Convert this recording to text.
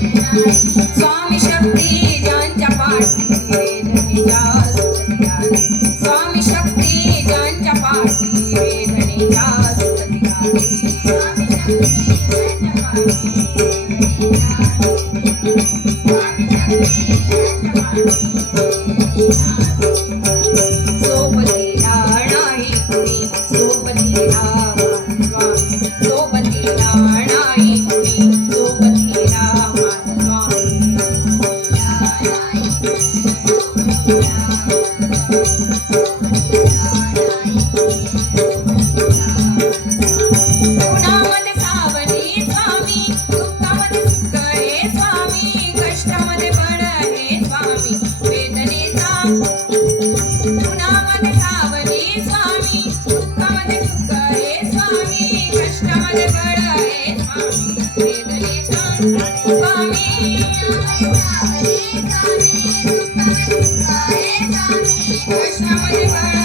स्वामी शक्ती ज्यांच्या पाठी वेदनेच्या सुखती आली. स्वामी शक्ती ज्यांच्या पाठी वेदनेच्या सुखती आली. स्वामी शक्ती ज्यांच्या पाठी वेदनेच्या सोबतीला नाही कुणी सोबतीला स्वामी सोबतीला नाही कुणी सोबतीला स्वामी उन्हामध्ये सावली स्वामी दुःखामध्ये सुख हे स्वामी कष्टामध्ये बळ हे स्वामी वेदनेचा उन्हामध्ये सावली स्वामी दुःखामध्ये सुख हे स्वामी कष्टामध्ये बळ हे स्वामी वेदनेचा स्वामी सावली स्वामी दुःखामध्ये सुख हे स्वामी कष्टामध्ये बळ